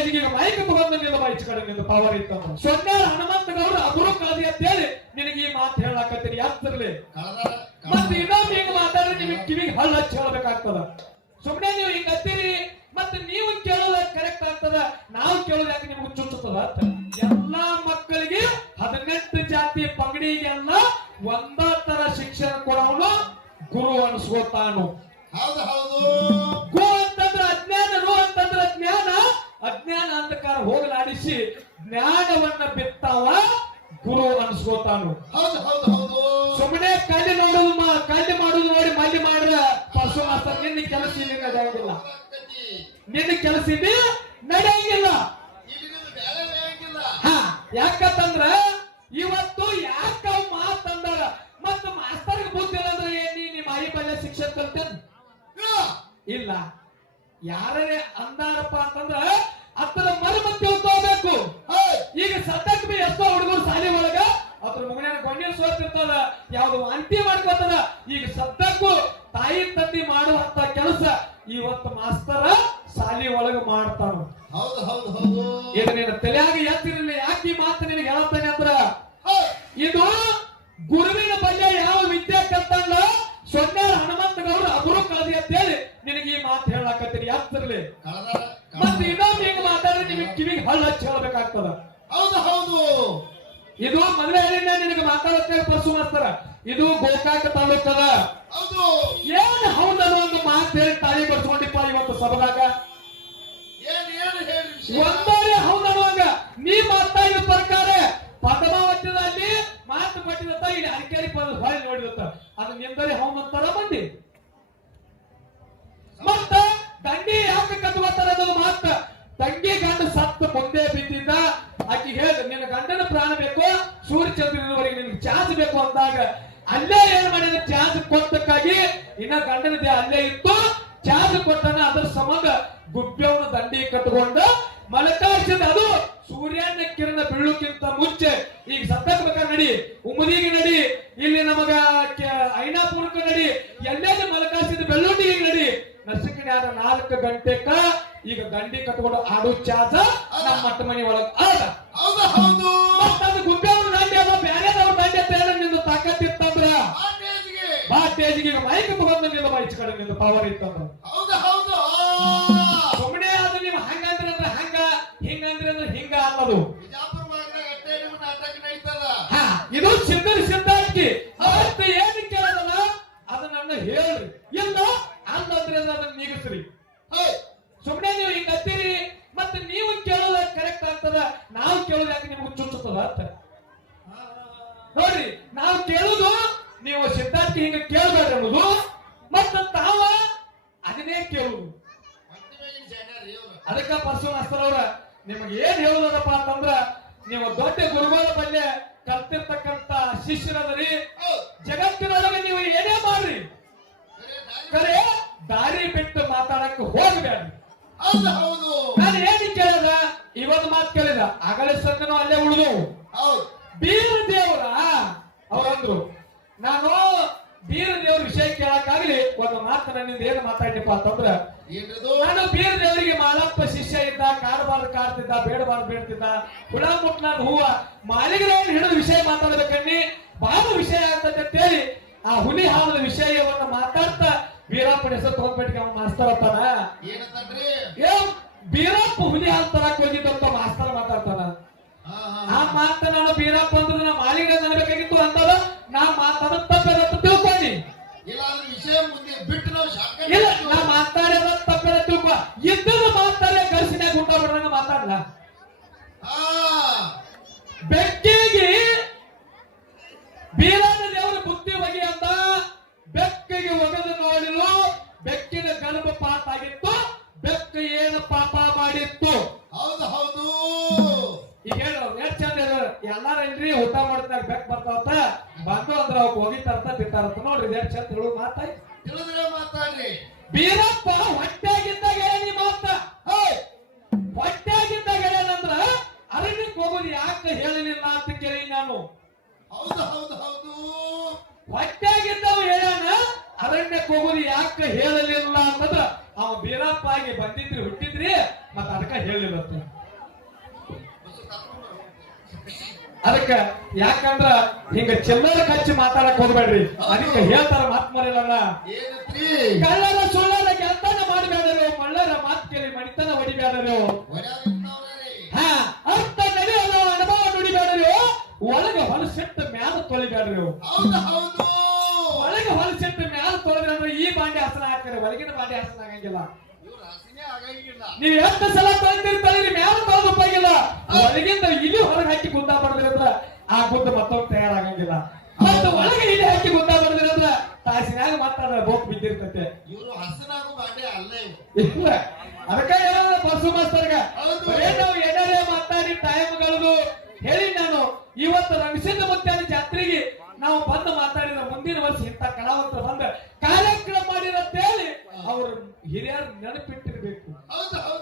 ಸ್ಟೇಜ್ಗೆ mic ತಗೊಂಡು ನಿಲ್ಲ ಬೈಚ್ ಕಡೆ ನಿಂದ ಪವರ್ ಇತ್ತಂದ್ರ ಸೊನ್ನೆರ ಹನುಮಂತ ಗೌಡ್ರ ಅಗುರು ಕಾದಿ ಅಂತ ಹೇಳಿ ನಿನಗೆ ಈ ಮಾತು ಹೇಳಾಕತ್ತೀನಿ ಯಾತ್ರಲಿ ಮತ್ತೆ ಇನ್ನೊಮ್ಮೆ ಹಿಂಗ ಮಾತಾಡ್ರೆ ನಿಮಗೆ ಕಿವಿಗೆ ಹಳ್ಳ ಹಚ್ಚಿ ಹೇಳ್ಬೇಕಾಗ್ತದ ಸುಮ್ಮನೆ ನೀವು ಹಿಂಗ ಹತ್ತೀರಿ ಮತ್ತೆ ನೀವು ಕೇಳೋದ ಕರೆಕ್ಟ್ ಆಗ್ತದ ನಾವು ಕೇಳೋದು ಯಾಕೆ ನಿಮ್ಗೆ ಚುಚ್ಚುತ್ತದ ಎಲ್ಲಾ ಮಕ್ಕಳಿಗೆ 18 ಜಾತಿ ಪಂಗಡಿಗೆಲ್ಲ ಒಂದ ತರ ಶಿಕ್ಷಣ ಕೊಡೋನು ಗುರು ಅನ್ಸ್ಕೋತಾನು ಹೌದು ಹೌದು ಗು ಅಂತಂದ್ರ ಅಜ್ಞಾನ ರು ಅಂತಂದ್ರ ಜ್ಞಾನ ಅಜ್ಞಾನ ಅಂಧಕಾರ ಹೋಗಲಾಡಿಸಿ ಜ್ಞಾನವನ್ನ ಬಿತ್ತಾವ ಗುರು ಅನ್ಸ್ಕೋತಾನು ಹೌದು ಹೌದು ಹೌದು ಸುಮ್ಮನೆ ಕಳ್ಳಿ ನೋಡುದು ಕಳ್ಳಿ ಮಾಡುದು ನೋಡಿ ಮಲ್ಲಿ ಮಾಡಿದ್ರ ಪಶು ಮಾಸ್ತರ್ ನಿನ್ನ ಕೆಲಸ ಇಲ್ಲಿ ನಡೆಯಂಗಿಲ್ಲ ನಿನ್ನ ಕೆಲಸ ಇಲ್ಲಿ ನಡೆಯಂಗಿಲ್ಲ ಹಾ ಯಾಕಂದ್ರ ಇವತ್ತು ಯಾಕ ಮಾತಂದಾರ ಮತ್ತ ಮಾಸ್ತರ್ಗೆ ಬುದ್ಧಿ ಇಲ್ಲ ಅಂದ್ರೆ ಏನಿ ನಿಮ್ಮ ಐ ಬಲ್ಯ ಶಿಕ್ಷಣ ಕಲ್ತೇನ್ ಇಲ್ಲ ಯಾರೇ ಅಂದಾರಪ್ಪ ಅಂತಂದ್ರ ಅದ್ರ ಮರ್ಮ ತಿಳ್ಕೋಬೇಕು ಈಗ ಸದ್ಯಕ್ಕೆ ಬಿ ಎಷ್ಟೋ ಹುಡುಗರು ಶಾಲೆ ಒಳಗ ಅದ್ರ ಮಗನ ಗೊಂಡಿನ ಸೋತಿರ್ತದ ಯಾವ್ದು ವಾಂತಿ ಮಾಡ್ಕೋತದ ಈಗ ಸದ್ಯಕ್ಕೂ ತಾಯಿ ತಂದಿ ಮಾಡುವಂತ ಕೆಲಸ ಇವತ್ತು ಮಾಸ್ತರ ಶಾಲೆ ಒಳಗ ಮಾಡ್ತಾನ ಹೌದು ಹೌದು ಹೌದು ಈಗ ನಿನ್ನ ತಲೆಯಾಗ ಎತ್ತಿರಲಿಲ್ಲ ಯಾಕೆ ಈ ಮಾತು ನಿನಗೆ ಹೇಳ್ತಾನೆ ಅಂದ್ರ ಇದು ಗುರುವಿನ ಬಲ್ಯ ಯಾವ ವಿದ್ಯೆ ಕಲ್ತಲ್ಲ ಸೊನ್ನೆರ ಹನುಮಂತ ಗೌಡ್ರ ಅಗುರು ಕಾದಿ ಅಂತ ಹೇಳಿ ನಿನಗೆ ಈ ಮಾತು ಹೇಳಾಕತ್ತೀನಿ ಯಾತ್ರಲಿ ಮತ್ತೆ ಇನ್ನೊಮ್ಮೆ ಹಿಂಗ ಮಾತಾಡ್ರೆ ನಿಮಗೆ ಕಿವಿಗೆ ಹಳ್ಳ ಹಚ್ಚಿ ಹೇಳ್ಬೇಕಾಗ್ತದ ಹೌದು ಹೌದು ಇದು ಮದುವೆ ನಿನಗೆ ಮಾತಾಡುತ್ತೆ ಪರಸು ಮಾಸ್ತರ ಇದು ಗೋಕಾಕ ತಾಲೂಕದ ಹೌದು ಏನ್ ಹೌದನ್ನು ಒಂದು ಮಾತು ಹೇಳಿ ತಾಳಿ ಬರ್ಸ್ಕೊಂಡಿಪ್ಪ ಇವತ್ತು ಸಭದಾಗ ಒಂದೊಳ್ಳೆ ಹೌದನ್ನುವಂಗ ನೀ ಮಾತಾಡಿದ ಪ್ರಕಾರ ಪದ್ಮಾವತಿಯಲ್ಲಿ ಮಾತು ಕೊಟ್ಟಿದತ್ತ ಇಲ್ಲಿ ಅರಿಕೆರಿ ಪದ ಹೊಳೆ ನೋಡಿದತ್ತ ಅದು ನಿಂದರಿ ಹೌಮಂತಾರ ಮಂದಿ ಮತ್ತ ದಂಡಿ ಯಾಕೆ ಕಟ್ಕೋತಾರ ಅನ್ನೋದು ಮಾತ ತಂಗಿ ಗಂಡ ಸತ್ತ ಮುಂದೆ ಬಿದ್ದಿದ್ದ ಆಕಿ ಹೇಳ ನಿನ್ನ ಗಂಡನ ಪ್ರಾಣ ಬೇಕು ಸೂರ್ಯ ಚಂದ್ರನವರೆಗೆ ನಿನ್ಗೆ ಚಾನ್ಸ್ ಬೇಕು ಅಂದಾಗ ಅಲ್ಲೇ ಏನ್ ಮಾಡಿದ ಚಾನ್ಸ್ ಕೊಟ್ಟಕ್ಕಾಗಿ ಇನ್ನ ಗಂಡನ ದೇಹ ಅಲ್ಲೇ ಇತ್ತು ಚಾನ್ಸ್ ಕೊಟ್ಟನ ಅದರ ಸಂಬಂಧ ಗುಬ್ಬೇವನ ದಂಡಿ ಕಟ್ಟಿಕೊಂಡು ಮಲಕಾಶದ ಅದು ಸೂರ್ಯನ ಕಿರಣ ಬೀಳುಕ್ಕಿಂತ ಮುಂಚೆ ಈಗ ಸತ್ತಬೇಕಾದ್ರೆ ನಡಿ ಉಮ್ಮದಿಗೆ ನಡಿ ಇಲ್ಲಿ ನಮಗ ಐನಾಪುರಕ್ಕೆ ನಡಿ ಎಲ್ಲೆಲ್ಲಿ ಮಲಕಾಶದ ಬೆಳ್ಳುಂಡಿಗೆ ನಡಿ ನರಸಿಂಹನಾದ 4 ಗಂಟೆಕ ಈಗ ದಂಡಿ ಕಟ್ಕೊಂಡು ಆಡೋ ಚಾಸ ನಮ್ಮ ಮಟ್ಟ ಮನೆ ಒಳಗ ಆದ ಹೌದು ಹೌದು ಮತ್ತ ಅದು ಗುಬ್ಬೇವನ ದಂಡಿ ಅದ ಬ್ಯಾರೆದವ್ರ ದಂಡಿ ಅಂತ ನಿಂದು ತಾಕತ್ತಿತ್ತಂದ್ರ ಬಾ ಟೇಜಿಗೆ ಮೈಕ್ ತಗೊಂಡು ನಿಲ್ಲ ಬೈಚ್ ಕಡೆ ನಿಂದು ಪವರ್ ಇತ್ತಂದ್ರ ಹೌದು ಹೌದು ಸುಮ್ಮನೆ ಅದು ನೀವು ಹಂಗಂದ್ರೆ ಹಂಗ ಹಿಂಗಂದ್ರೆ ಹಿಂಗ ಅನ್ನೋದು ಬಿಜಾಪುರ ಭಾಗದಾಗ ಅಷ್ಟೇ ನಿಮ್ಮ ನಾಟಕ ನಡೀತದ ಹಾ ಇದು ಸಿದ್ಧಾರ್ಥಿ ಅವತ್ತು ಏನು ಕೇಳೋದಲ್ಲ ಅದನ್ನ ಹೇಳ್ರಿ ಇಲ್ಲ ಅಂತಂದ್ರೆ ಅದನ್ನ ನೀಗಿಸ್ರಿ ಸುಮ್ಮನೆ ನೀವು ಹಿಂಗ ಹತ್ತೀರಿ ಮತ್ತೆ ನೀವು ಕೇಳೋದ ಕರೆಕ್ಟ್ ಆಗ್ತದ ನಾವು ಕೇಳೋದು ಯಾಕೆ ನಿಮ್ಗೆ ಚುಚ್ಚುತ್ತದ ಅಂತ ನೋಡ್ರಿ ನಾವು ಕೇಳುದು ನೀವು ಸಿದ್ಧಾರ್ಥಿ ಹಿಂಗ ಕೇಳಬೇಡ್ರಿ ಅನ್ನೋದು ಮತ್ತ ತಾವ ಅದನ್ನೇ ಕೇಳುದು ಅದಕ್ಕ ಪರಸು ಮಾಸ್ತರ್ ಅವ್ರ ನಿಮಗೆ ಏನ್ ಹೇಳುದಪ್ಪ ಅಂತಂದ್ರ ನೀವು ದೊಡ್ಡ ಗುರುಗಳ ಬಲ್ಲೆ ಕಲ್ತಿರ್ತಕ್ಕಂತ ಶಿಷ್ಯರದರಿ ಜಗತ್ತಿನೊಳಗೆ ನೀವು ಏನೇ ಮಾಡ್ರಿ ಕರೆ ದಾರಿ ಬಿಟ್ಟು ಮಾತಾಡಕ್ಕೆ ಹೋಗಬೇಡ್ರಿ ನಾನು ಏನ್ ಕೇಳಿದ ಇವತ್ತು ಮಾತು ಕೇಳಿದ ಆಗಲೇ ಸಂಘನು ಅಲ್ಲೇ ಉಳಿದು ಬೀರ ದೇವರ ಅವ್ರಂದ್ರು ನಾನು ಬೀರ ದೇವ್ರ ವಿಷಯ ಕೇಳಕ್ಕಾಗ್ಲಿ ಒಂದು ಮಾತು ನನ್ನಿಂದ ಏನು ಮಾತಾಡಿಪ್ಪ ಅಂತಂದ್ರ ನಾನು ಬೀರ ದೇವರಿಗೆ ಮಾಳಪ್ಪ ಶಿಷ್ಯ ಇದ್ದ ಕಾಡಬಾರ್ದು ಕಾಡ್ತಿದ್ದ ಬೇಡಬಾರ್ದು ಬೇಡ್ತಿದ್ದ ಹುಳ ಮುಟ್ಲಾದ ಹೂವ ಮಾಲಿಗರನ್ನು ಹಿಡಿದ ವಿಷಯ ಮಾತಾಡ್ಬೇಕನ್ನಿ ಬಾಳ ವಿಷಯ ಆಗ್ತದೆ ಅಂತ ಹೇಳಿ ಆ ಹುಲಿ ಹಾಲದ ವಿಷಯವನ್ನ ಮಾತಾಡ್ತಾ ಬೀರಪ್ಪನ ಹೆಸರು ತಗೊಂಡ್ಬಿಟ್ಟಿಗೆ ಅವ ಮಾಸ್ತರ್ ಅತ್ತಾನ ಬೀರಪ್ಪ ಹುಲಿ ಹಾಲು ತರಕ್ ಹೋಗಿದ್ದಂತ ಮಾಸ್ತರ್ ಮಾತಾಡ್ತಾನ ಆ ಮಾತ ನಾನು ಬೀರಪ್ಪ ಅಂದ್ರೆ ನಾ ಮಾಲಿಗ ಅನ್ಬೇಕಾಗಿತ್ತು ಅಂತದ ನಾ ಮಾತಾಡ ತಪ್ಪದ ತಿಳ್ಕೊಂಡಿ ಇಲ್ಲ ನಾ ಮಾತಾಡೋದ ತಪ್ಪದ ತಿಳ್ಕೊ ಇದ್ದದ ಮಾತಾಡೇ ಗರ್ಸಿನಾಗ ಊಟ ಬಿಡ್ರಂಗ ಮಾತಾಡ್ಲ ಬೆಕ್ಕಿಗೆ ಬೀರನ ದೇವರು ಬುದ್ಧಿ ಒಗಿ ಅಂತ ಬೆಕ್ಕಿಗೆ ಒಗೆದು ನೋಡಿಲು ಬೆಕ್ಕಿನ ಗರ್ಭ ಪಾಠ ಆಗಿತ್ತು ಬೆಕ್ಕ ಏನು ಪಾಪ ಮಾಡಿತ್ತು ಹೌದು ಹೌದು ಈಗ ಹೇಳೋರು ಎಷ್ಟು ಚಂದ ಎಲ್ಲಾರೇನ್ರಿ ಊಟ ಮಾಡಿದಾಗ ಬೆಕ್ ಬರ್ತಾವತ್ತ ಬಂದು ಅಂದ್ರ ಅವ್ಕ ಹೋಗಿ ತರ್ತ ಬಿತ್ತಾರತ್ತ ನೋಡ್ರಿ ಎಷ್ಟು ಚಂದ ಹೇಳು ಮಾತಾಡ್ರಿ ಬೀರಪ್ಪ ಹೊಟ್ಟೆಗಿದ್ದಾಗ ಹೇಳಿ ಮಾತ ಹೊಟ್ಟೆಗಿದ್ದಾಗ ಹೇಳೇನಂದ್ರ ಅರಣ್ಯಕ್ಕೆ ಹೋಗೋದು ಯಾಕೆ ಹೇಳಿಲ್ಲ ಅಂತ ಕೇಳಿ ನಾನು ಹೌದು ಹೌದು ಹೌದು ಹೊಟ್ಟೆಗಿದ್ದವ ಹೇಳಾನ ಅರಣ್ಯಕ್ಕೆ ಹೋಗೋದು ಯಾಕೆ ಹೇಳಲಿಲ್ಲ ಅಂತಂದ್ರ ಅವ ಬೀರಪ್ಪ ಆಗಿ ಬಂದಿದ್ರಿ ಹುಟ್ಟಿದ್ರಿ ಮತ್ತ ಅದಕ್ಕ ಹೇಳಿಲ್ಲ ಅದಕ್ಕ ಯಾಕಂದ್ರ ಹಿಂಗ ಚಿಲ್ಲರ ಹಚ್ಚಿ ಮಾತಾಡಕ್ ಹೋಗ್ಬೇಡ್ರಿ. ಅದಕ್ಕೆ ಹೇಳ್ತಾರ ಮಹಾತ್ಮರಿಲ್ಲ, ಏನತ್ರಿ ಕಳ್ಳರ ಸುಳ್ಳರ ಗೆಲ್ತನ ಮಾಡಬೇಡರು, ಮಳ್ಳರ ಮಾತು ಕೇಳಿ ಮಣಿತನ ಹೊಡಿಬೇಡರು. ಹಾ, ಅರ್ಥ ನಡೆಯೋದ ಅನುಭವ ನುಡಿಬೇಡರು, ಒಳಗ ಹೊಲಸಿಟ್ಟು ಮ್ಯಾಲ ತೊಳಿಬೇಡ್ರಿ. ಹೌದು ಹೌದು ಒಳಗ ಹೊಲಸಿಟ್ಟು ಮ್ಯಾಲ ತೊಳೆದ್ರೆ ಅಂದ್ರೆ ಈ ಬಾಂಡೆ ಹಸನ ಹಾಕ್ತಾರೆ, ಒಳಗಿನ ಬಾಂಡೆ ಹಸನ ಆಗಂಗಿಲ್ಲ. ಇವ್ರ ಹಸಿನೇ ಆಗಂಗಿಲ್ಲ. ನೀವ್ ಎಷ್ಟು ಸಲ ತೊಳಿತಿರ್ತೀರಿ ಮ್ಯಾಲ ತೊಳೆದು ಉಪಯೋಗಿಲ್ಲ. ಒಳಗಿಂದ ಇಲ್ಲಿ ಹೊರಗೆ ಹಾಕಿ ಗುದ್ದ ಬಡದ್ರಂದ್ರ ಆ ಗುದ್ದ ಮತ್ತೊಂದು ತಯಾರಾಗಂಗಿಲ್ಲ. ಮತ್ತು ಒಳಗೆ ಇಲ್ಲಿ ಹಾಕಿ ಗುದ್ದ ಬಡದ್ರಂದ್ರ ತಾಸಿನಾಗ ಮತ್ತ ಬೋಕ್ ಬಿದ್ದಿರ್ತೈತೆ. ಇವ್ರು ಹಸನಾಗು ಬಾಂಡೆ ಅಲ್ಲ ಇವು. ಇಲ್ಲ, ಅದಕ್ಕ ಹೇಳೋದು ಬಸ್ಸು ಮಾಸ್ತರ್ಗ ಬರೇ ನಾವು ಏನಾರೇ ಮಾತಾಡಿ ಟೈಮ್ಗಳದು ಹೇಳಿ. ನಾನು ಇವತ್ತು ರಂಗಸಿದ್ಧ ಮುತ್ಯಾನ ಜಾತ್ರೆಗೆ ನಾವು ಬಂದು ಮಾತಾಡಿದ ಮುಂದಿನ ವರ್ಷ ಇಂಥ ಕಲಾವಂತರು ಬಂದ ಕಾರ್ಯಕ್ರಮ ಮಾಡಿರಂತ ಹೇಳಿ ಅವ್ರ ಹಿರಿಯರು ನೆನಪಿಟ್ಟಿರ್ಬೇಕು. ಹೌದು ಹೌದು